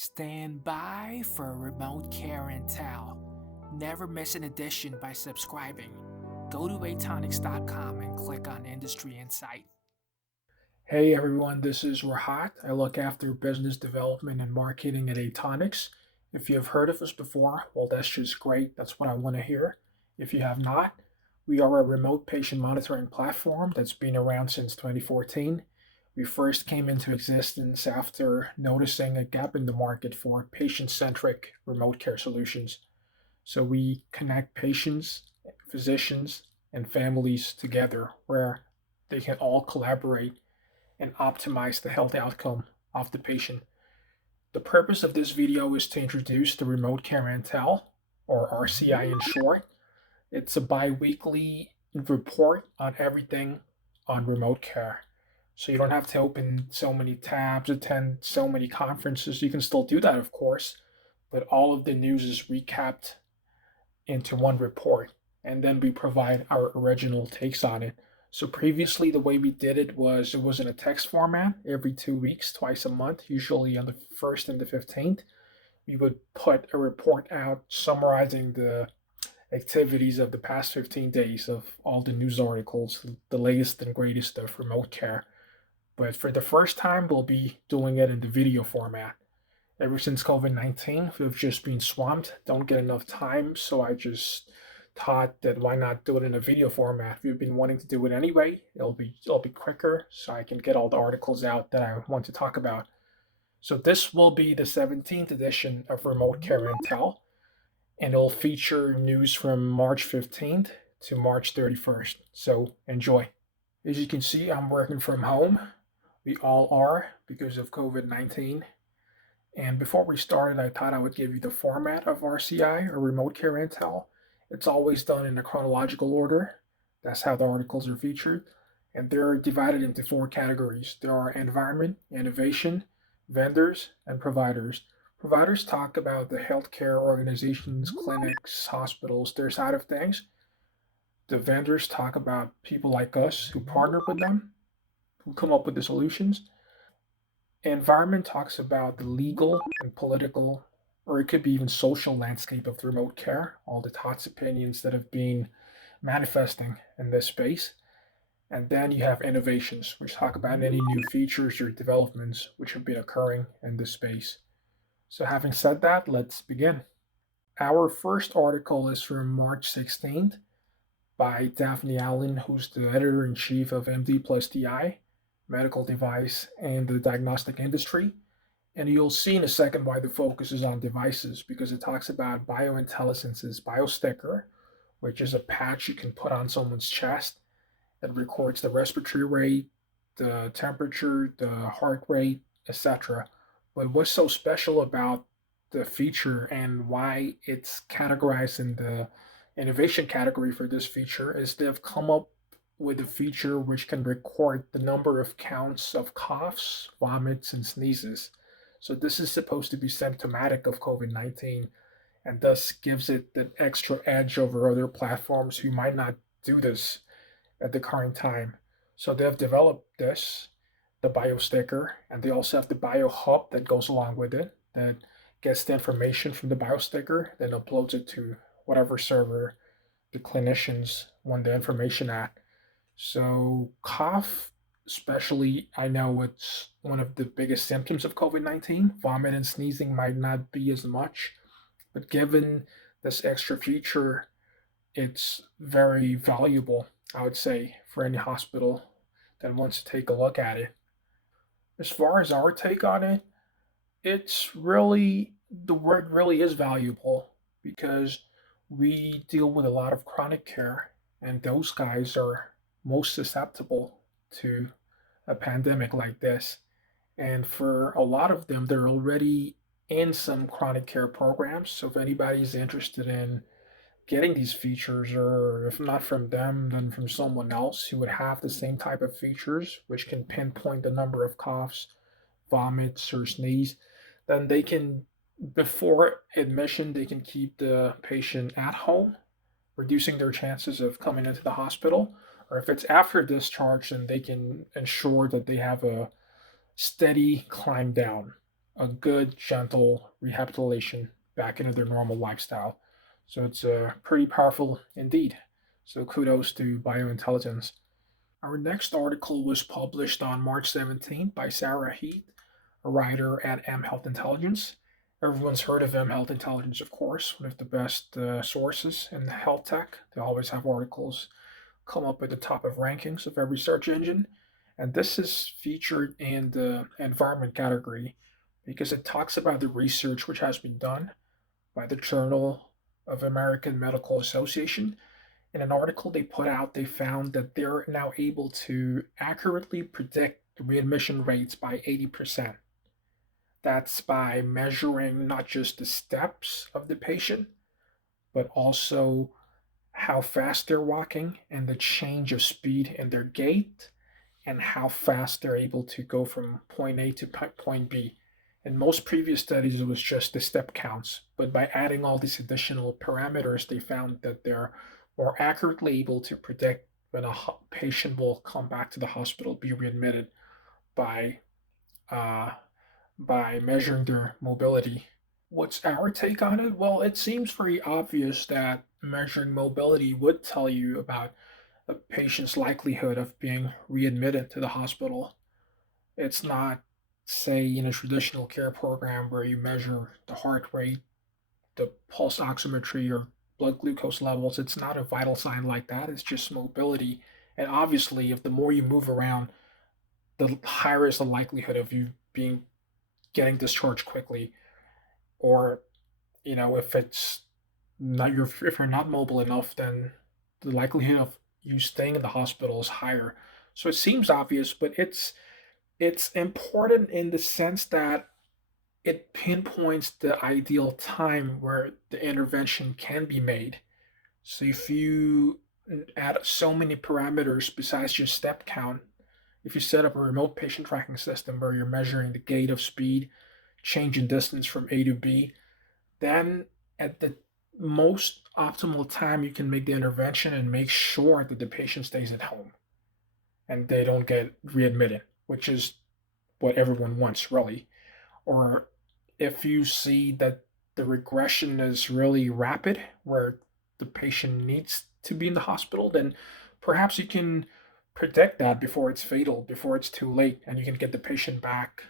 Stand by for remote care and tell. Never miss an edition by subscribing. Go to Aetonix.com and click on Industry Insight. Hey everyone, this is Rahat. I look after business development and marketing at Aetonix. If you have heard of us before, well, that's just great. That's what I want to hear. If you have not, we are a remote patient monitoring platform that's been around since 2014. We first came into existence after noticing a gap in the market for patient centric remote care solutions. So we connect patients, physicians, and families together where they can all collaborate and optimize the health outcome of the patient. The purpose of this video is to introduce the Remote Care Intel, or RCI in short. It's a bi weekly report on everything on remote care. So you don't have to open so many tabs, attend so many conferences. You can still do that, of course, but all of the news is recapped into one report, and then we provide our original takes on it. So previously, the way we did it was in a text format every 2 weeks, twice a month, usually on the 1st and the 15th. We would put a report out summarizing the activities of the past 15 days of all the news articles, the latest and greatest of remote care. But for the first time, we'll be doing it in the video format. Ever since COVID-19, we've just been swamped, don't get enough time, so I just thought that why not do it in a video format? We've been wanting to do it anyway. It'll be quicker, so I can get all the articles out that I want to talk about. So this will be the 17th edition of Remote Care Intel, and it'll feature news from March 15th to March 31st. So enjoy. As you can see, I'm working from home. We all are because of COVID-19. And before we started, I thought I would give you the format of RCI, or Remote Care Intel. It's always done in a chronological order. That's how the articles are featured. And they're divided into 4 categories. There are environment, innovation, vendors, and providers. Providers talk about the healthcare organizations, clinics, hospitals, their side of things. The vendors talk about people like us who partner with them, who come up with the solutions. Environment talks about the legal and political, or it could be even social landscape of remote care, all the thoughts, opinions that have been manifesting in this space. And then you have innovations, which talk about any new features or developments which have been occurring in this space. So, having said that, let's begin. Our first article is from March 16th by Daphne Allen, who's the editor in chief of MD plus DI, medical device, and the diagnostic industry. And you'll see in a second why the focus is on devices, because it talks about BioIntellisence's BioSticker, which is a patch you can put on someone's chest. It records the respiratory rate, the temperature, the heart rate, etc. But what's so special about the feature and why it's categorized in the innovation category for this feature is they've come up with a feature which can record the number of counts of coughs, vomits, and sneezes. So this is supposed to be symptomatic of COVID-19, and thus gives it that extra edge over other platforms who might not do this at the current time. So they've developed this, the BioSticker, and they also have the BioHub that goes along with it, that gets the information from the BioSticker, then uploads it to whatever server the clinicians want the information at. So cough, especially, I know it's one of the biggest symptoms of COVID-19. Vomit and sneezing might not be as much, but given this extra feature, it's very valuable, I would say, for any hospital that wants to take a look at it. As far as our take on it, it's really, the word really is valuable because we deal with a lot of chronic care, and those guys are most susceptible to a pandemic like this. And for a lot of them, they're already in some chronic care programs. So if anybody's interested in getting these features, or if not from them, then from someone else who would have the same type of features, which can pinpoint the number of coughs, vomits, or sneeze, then they can, before admission, they can keep the patient at home, reducing their chances of coming into the hospital. Or if it's after discharge, then they can ensure that they have a steady climb down a good, gentle rehabilitation back into their normal lifestyle. So it's pretty powerful indeed. So kudos to biointelligence. Our next article was published on March 17th by Sarah Heath, a writer at mHealth Intelligence. Everyone's heard of mHealth Intelligence, of course, one of the best sources in health tech. They always have articles come up at the top of rankings of every search engine. And this is featured in the environment category because it talks about the research which has been done by the Journal of American Medical Association. In an article they put out, they found that they're now able to accurately predict readmission rates by 80%. That's by measuring not just the steps of the patient, but also how fast they're walking and the change of speed in their gait and how fast they're able to go from point A to point B. In most previous studies, it was just the step counts, but by adding all these additional parameters, they found that they're more accurately able to predict when a patient will come back to the hospital, be readmitted by uh, by measuring their mobility. What's our take on it? Well, it seems very obvious that measuring mobility would tell you about a patient's likelihood of being readmitted to the hospital. It's not, say, in a traditional care program where you measure the heart rate, the pulse oximetry, or blood glucose levels. It's not a vital sign like that. It's just mobility. And obviously, if the more you move around, the higher is the likelihood of you being getting discharged quickly, or if it's not your if you're not mobile enough, then the likelihood of you staying in the hospital is higher. So it seems obvious, but it's important in the sense that it pinpoints the ideal time where the intervention can be made. So if you add so many parameters besides just step count, if you set up a remote patient tracking system where you're measuring the gait of speed, change in distance from A to B, then at the most optimal time you can make the intervention and make sure that the patient stays at home and they don't get readmitted, which is what everyone wants, really. Or if you see that the regression is really rapid, where the patient needs to be in the hospital, then perhaps you can predict that before it's fatal, before it's too late, and you can get the patient back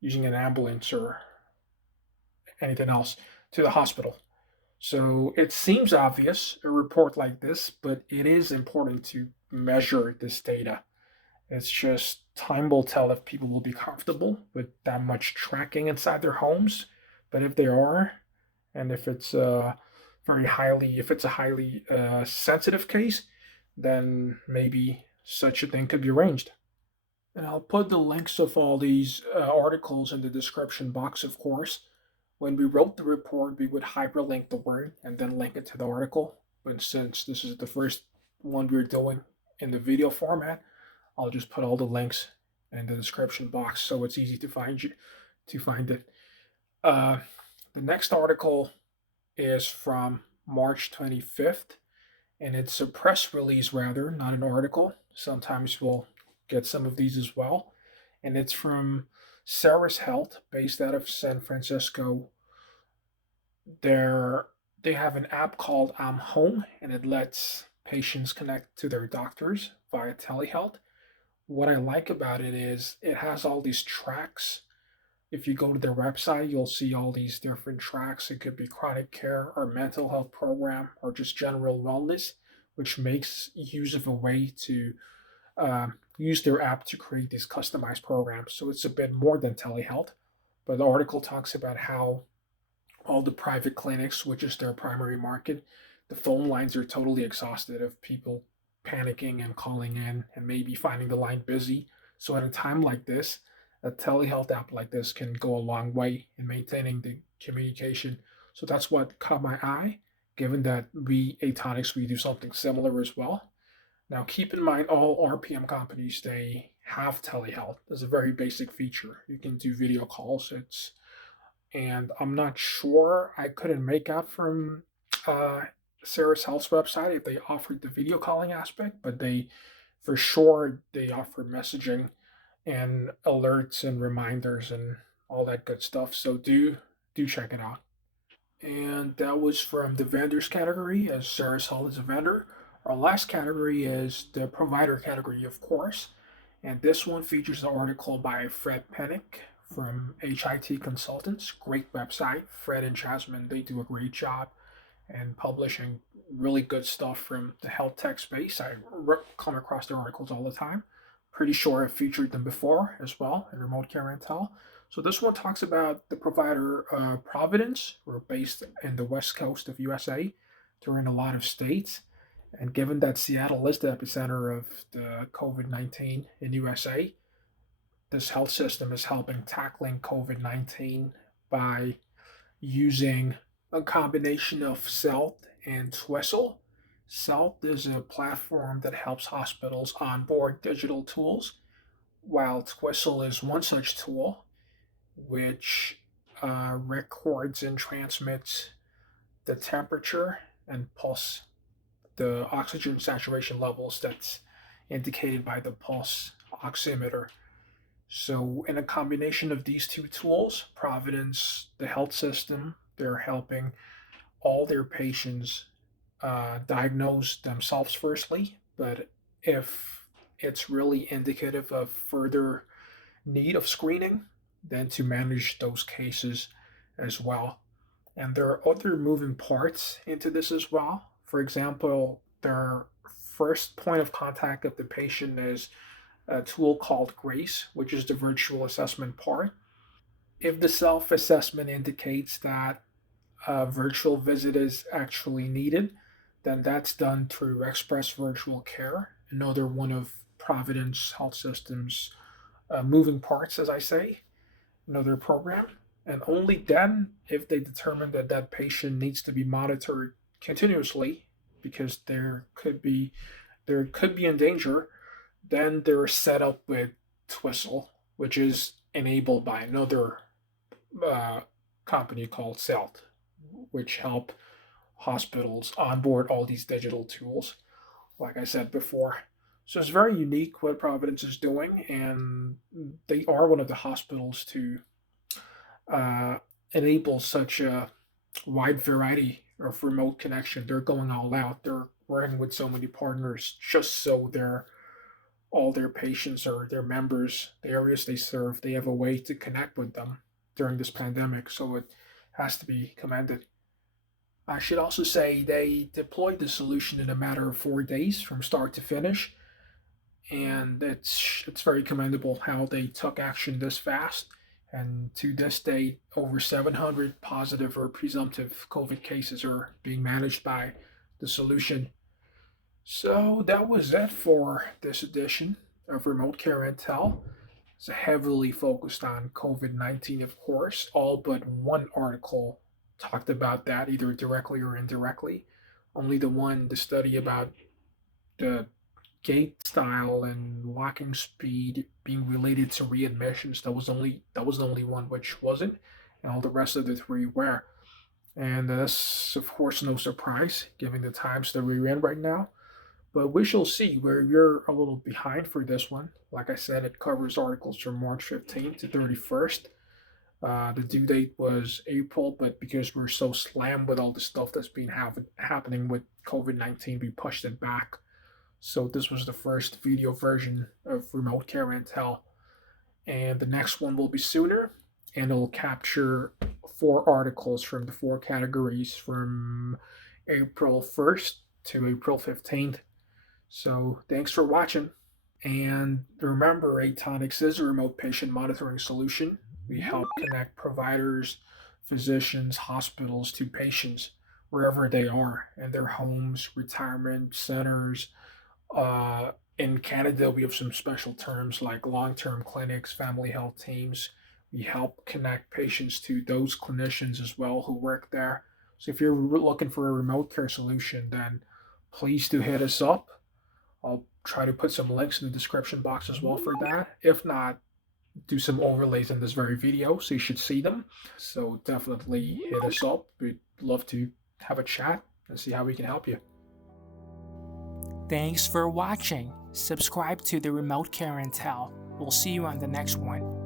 using an ambulance or anything else to the hospital. So it seems obvious, a report like this, but it is important to measure this data. It's just time will tell if people will be comfortable with that much tracking inside their homes. But if they are, and if it's if it's a highly sensitive case, then maybe such a thing could be arranged. And I'll put the links of all these articles in the description box, of course. When we wrote the report, we would hyperlink the word and then link it to the article. But since this is the first one we're doing in the video format, I'll just put all the links in the description box so it's easy to find it. Uh, the next article is from March 25th, and it's a press release rather, not an article. Sometimes we'll get some of these as well. And it's from Sarah's Health, based out of San Francisco. They're, they have an app called I'm Home, and it lets patients connect to their doctors via telehealth. What I like about it is it has all these tracks. If you go to their website, you'll see all these different tracks. It could be chronic care or mental health program or just general wellness, which makes use of a way to use their app to create these customized programs. So it's a bit more than telehealth. But the article talks about how all the private clinics, which is their primary market, the phone lines are totally exhausted of people panicking and calling in and maybe finding the line busy. So at a time like this, a telehealth app like this can go a long way in maintaining the communication. So that's what caught my eye, given that we Aetonix we do something similar as well. Now keep in mind all RPM companies they have telehealth as a very basic feature. You can do video calls. It's and I'm not sure. I couldn't make out from uh, Sarah's Health's website if they offered the video calling aspect, but they, for sure, they offer messaging and alerts and reminders and all that good stuff. So do check it out. And that was from the vendors category, as Sarah's Hall is a vendor. Our last category is the provider category, of course. And this one features an article by Fred Pennick from HIT Consultants. Great website. Fred and Jasmine, they do a great job and publishing really good stuff from the health tech space. I come across their articles all the time. Pretty sure I've featured them before as well in Remote Care Intel. So this one talks about the provider Providence. We're based in the west coast of USA. They're in a lot of states. And given that Seattle is the epicenter of the COVID-19 in USA, this health system is helping tackling COVID-19 by using a combination of Celt and Twistle. Celt is a platform that helps hospitals onboard digital tools, while Twistle is one such tool which records and transmits the temperature and pulse, the oxygen saturation levels that's indicated by the pulse oximeter. So, in a combination of these two tools, Providence, the health system, they're helping all their patients diagnose themselves firstly, but if it's really indicative of further need of screening, then to manage those cases as well. And there are other moving parts into this as well. For example, their first point of contact of the patient is a tool called Grace, which is the virtual assessment part. If the self assessment indicates that a virtual visit is actually needed, then that's done through Express Virtual Care, another one of Providence Health System's moving parts, as I say, another program. And only then, if they determine that that patient needs to be monitored continuously because there could be in danger, then they're set up with Twistle, which is enabled by another uh, company called Celt, which help hospitals onboard all these digital tools, like I said before. So it's very unique what Providence is doing, and they are one of the hospitals to uh, enable such a wide variety of remote connection. They're going all out. They're working with so many partners just so all their patients or their members, the areas they serve, they have a way to connect with them during this pandemic. So it has to be commended. I should also say they deployed the solution in a matter of 4 days from start to finish, and it's very commendable how they took action this fast. And to this day, over 700 positive or presumptive COVID cases are being managed by the solution. So that was it for this edition of Remote Care Intel. It's heavily focused on COVID 19, of course. All but one article talked about that, either directly or indirectly. Only the study about the gait style and walking speed being related to readmissions. That was the only one which wasn't, and all the rest of the three were. And that's of course no surprise, given the times that we're in right now. But we shall see where you're a little behind for this one. Like I said, it covers articles from March 15th to 31st. The due date was April, but because we're so slammed with all the stuff that's been happening with COVID-19, we pushed it back. So this was the first video version of Remote Care Intel, and the next one will be sooner, and it'll capture 4 articles from the 4 categories from April 1st to April 15th. So thanks for watching. And remember, Aetonix is a remote patient monitoring solution. We help connect providers, physicians, hospitals to patients wherever they are in their homes, retirement centers. In Canada, we have some special terms like long term clinics, family health teams. We help connect patients to those clinicians as well who work there. So if you're looking for a remote care solution, then please do hit us up. I'll try to put some links in the description box as well for that. If not, do some overlays in this very video so you should see them. So definitely hit us up. We'd love to have a chat and see how we can help you. Thanks for watching. Subscribe to the Remote Care Intel. We'll see you on the next one.